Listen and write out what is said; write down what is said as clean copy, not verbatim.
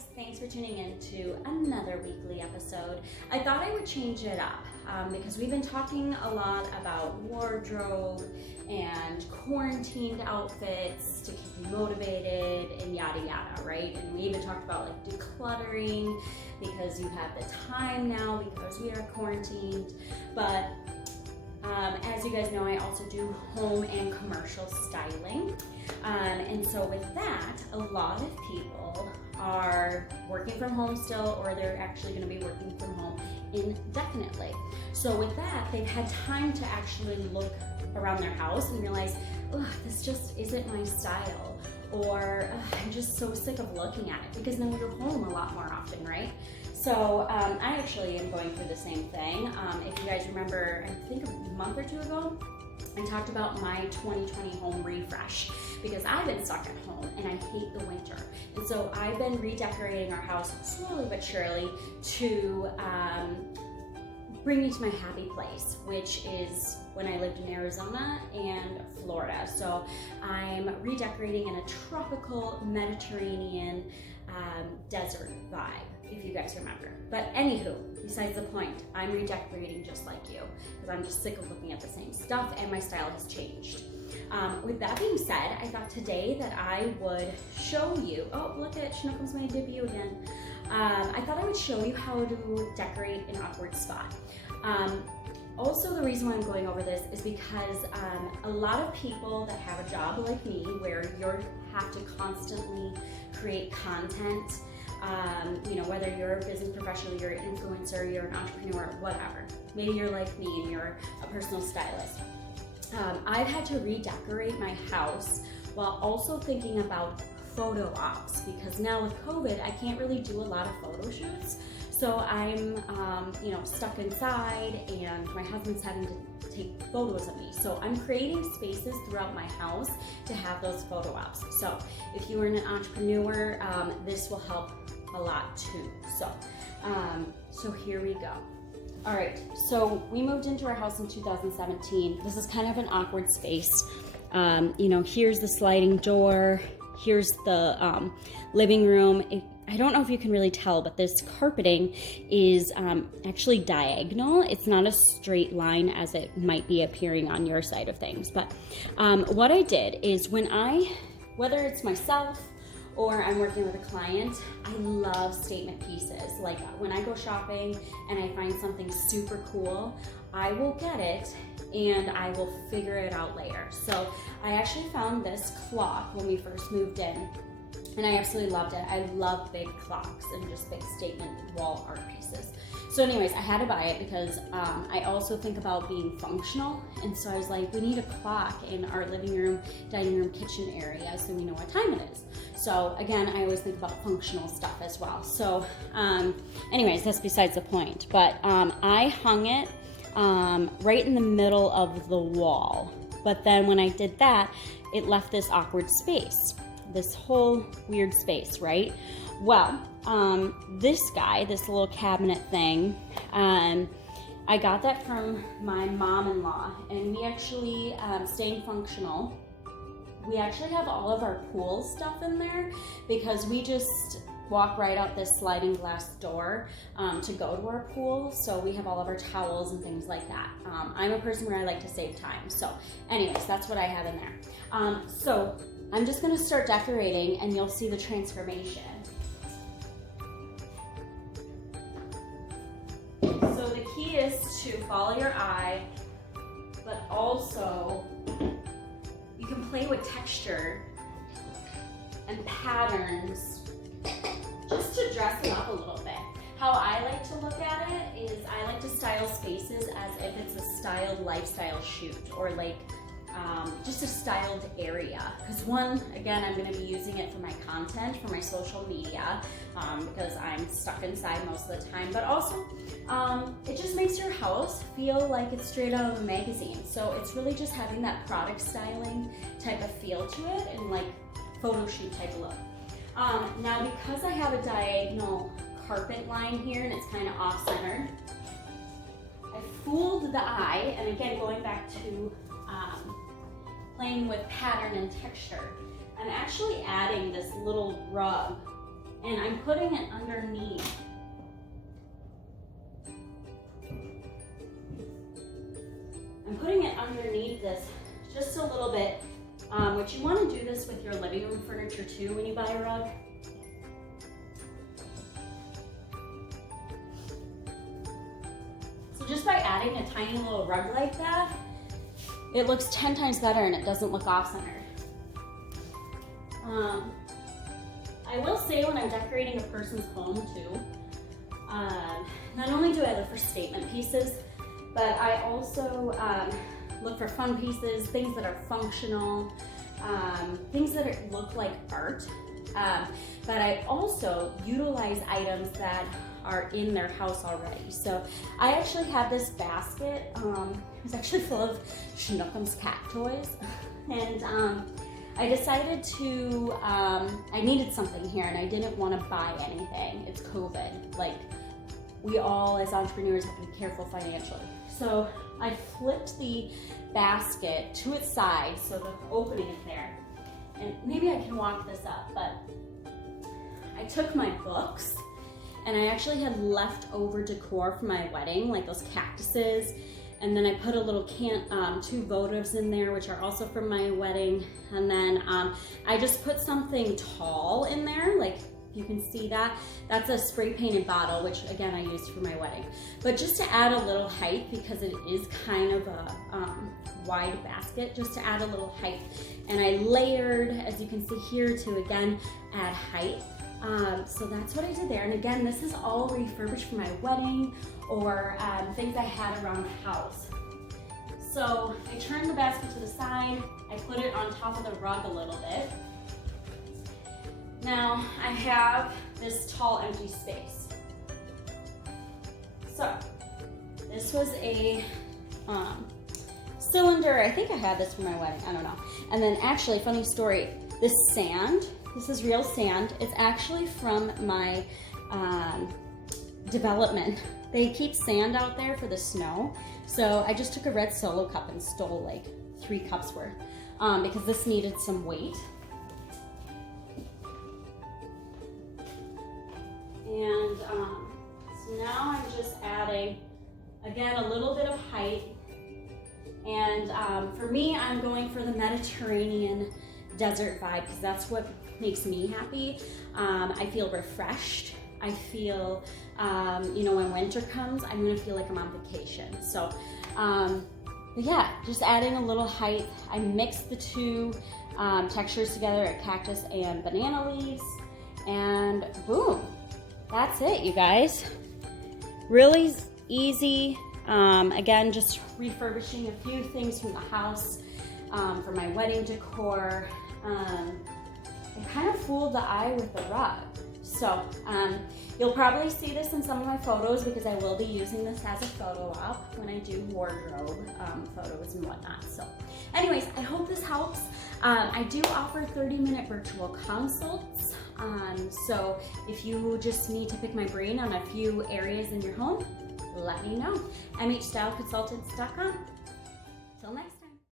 guys, thanks for tuning in to another weekly episode. I thought I would change it up because we've been talking a lot about wardrobe and quarantined outfits to keep you motivated and yada yada, right? And we even talked about like decluttering because you have the time now because we are quarantined. But as you guys know, I also do home and commercial styling. And so with that, a lot of people are working from home still, or they're actually going to be working from home indefinitely. So with that, they've had time to actually look around their house and realize, oh, this just isn't my style, or I'm just so sick of looking at it, because now you're home a lot more often, right? So I actually am going through the same thing. If you guys remember, I think a month or two ago, I talked about my 2020 home refresh because I've been stuck at home and I hate the winter. And so I've been redecorating our house slowly but surely to bring me to my happy place, which is when I lived in Arizona and Florida. So I'm redecorating in a tropical Mediterranean desert vibe, if you guys remember. But anywho, besides the point, I'm redecorating just like you because I'm just sick of looking at the same stuff and my style has changed. With that being said, I thought today that I would show you, oh look at Chanel comes my debut again. I thought I would show you how to decorate an awkward spot. Also, the reason why I'm going over this is because a lot of people that have a job like me where you have to constantly create content, whether you're a business professional, you're an influencer, you're an entrepreneur, whatever. Maybe you're like me and you're a personal stylist. I've had to redecorate my house while also thinking about photo ops, because now with COVID, I can't really do a lot of photo shoots. So I'm, stuck inside and my husband's having to take photos of me. So I'm creating spaces throughout my house to have those photo ops. So if you are an entrepreneur, this will help a lot too. So here we go. All right, so we moved into our house in 2017. This is kind of an awkward space. Here's the sliding door. Here's the living room. I don't know if you can really tell, but this carpeting is actually diagonal. It's not a straight line as it might be appearing on your side of things. But what I did is whether it's myself or I'm working with a client, I love statement pieces. Like when I go shopping and I find something super cool, I will get it and I will figure it out later. So I actually found this clock when we first moved in and I absolutely loved it. I love big clocks and just big statement wall art pieces. So anyways, I had to buy it because I also think about being functional. And so I was like, we need a clock in our living room, dining room, kitchen area so we know what time it is. So again, I always think about functional stuff as well. So anyways, that's besides the point. But I hung it right in the middle of the wall. But then when I did that, it left this awkward space, this whole weird space, right? Well, this little cabinet thing, I got that from my mom-in-law, and we actually, staying functional, we actually have all of our pool stuff in there because we just walk right out this sliding glass door to go to our pool. So we have all of our towels and things like that. I'm a person where I like to save time. So anyways, that's what I have in there. So I'm just gonna start decorating and you'll see the transformation. So the key is to follow your eye, but also you can play with texture and patterns just to dress it up a little bit. How I like to look at it is I like to style spaces as if it's a styled lifestyle shoot or like just a styled area. Because one, again, I'm going to be using it for my content, for my social media, because I'm stuck inside most of the time. But also, it just makes your house feel like it's straight out of a magazine. So it's really just having that product styling type of feel to it and like photo shoot type look. Now, because I have a diagonal carpet line here and it's kind of off-centered, I fooled the eye, and again, going back to playing with pattern and texture, I'm actually adding this little rug and I'm putting it underneath. I'm putting it underneath this just a little bit, which you want to do this with your living room furniture too when you buy a rug. So just by adding a tiny little rug like that, it looks 10 times better and it doesn't look off-centered. I will say when I'm decorating a person's home too, not only do I look for statement pieces, but I also look for fun pieces, things that are functional, things that look like art. But I also utilize items that are in their house already. So I actually have this basket. It was actually full of Schnookums cat toys. And I decided to, I needed something here and I didn't want to buy anything. It's COVID. Like, we all as entrepreneurs have to be careful financially. So I flipped the basket to its side so the opening is there. And maybe I can walk this up, but I took my books and I actually had leftover decor from my wedding, like those cactuses. And then I put a little two votives in there, which are also from my wedding. And then I just put something tall in there, like you can see that. That's a spray painted bottle, which again, I used for my wedding. But just to add a little height, because it is kind of a wide basket, just to add a little height. And I layered, as you can see here, to again, add height. So that's what I did there. And again, this is all refurbished for my wedding or things I had around the house. So I turned the basket to the side. I put it on top of the rug a little bit. Now I have this tall empty space. So this was a cylinder. I think I had this for my wedding, I don't know. And then actually, funny story, this sand, this is real sand. It's actually from my development. They keep sand out there for the snow. So I just took a red Solo cup and stole like 3 cups worth because this needed some weight. And so now I'm just adding, again, a little bit of height. And for me, I'm going for the Mediterranean desert vibe because that's what makes me happy. I feel refreshed. I feel, you know, when winter comes, I'm gonna feel like I'm on vacation. So, but yeah, just adding a little height. I mixed the two textures together, a cactus and banana leaves, and boom, that's it, you guys. Really easy. Again, just refurbishing a few things from the house for my wedding decor. I kind of fooled the eye with the rug. So you'll probably see this in some of my photos because I will be using this as a photo op when I do wardrobe photos and whatnot. So anyways, I hope this helps. I do offer 30-minute virtual consults. So if you just need to pick my brain on a few areas in your home, let me know. mhstyleconsultants.com. Till next time.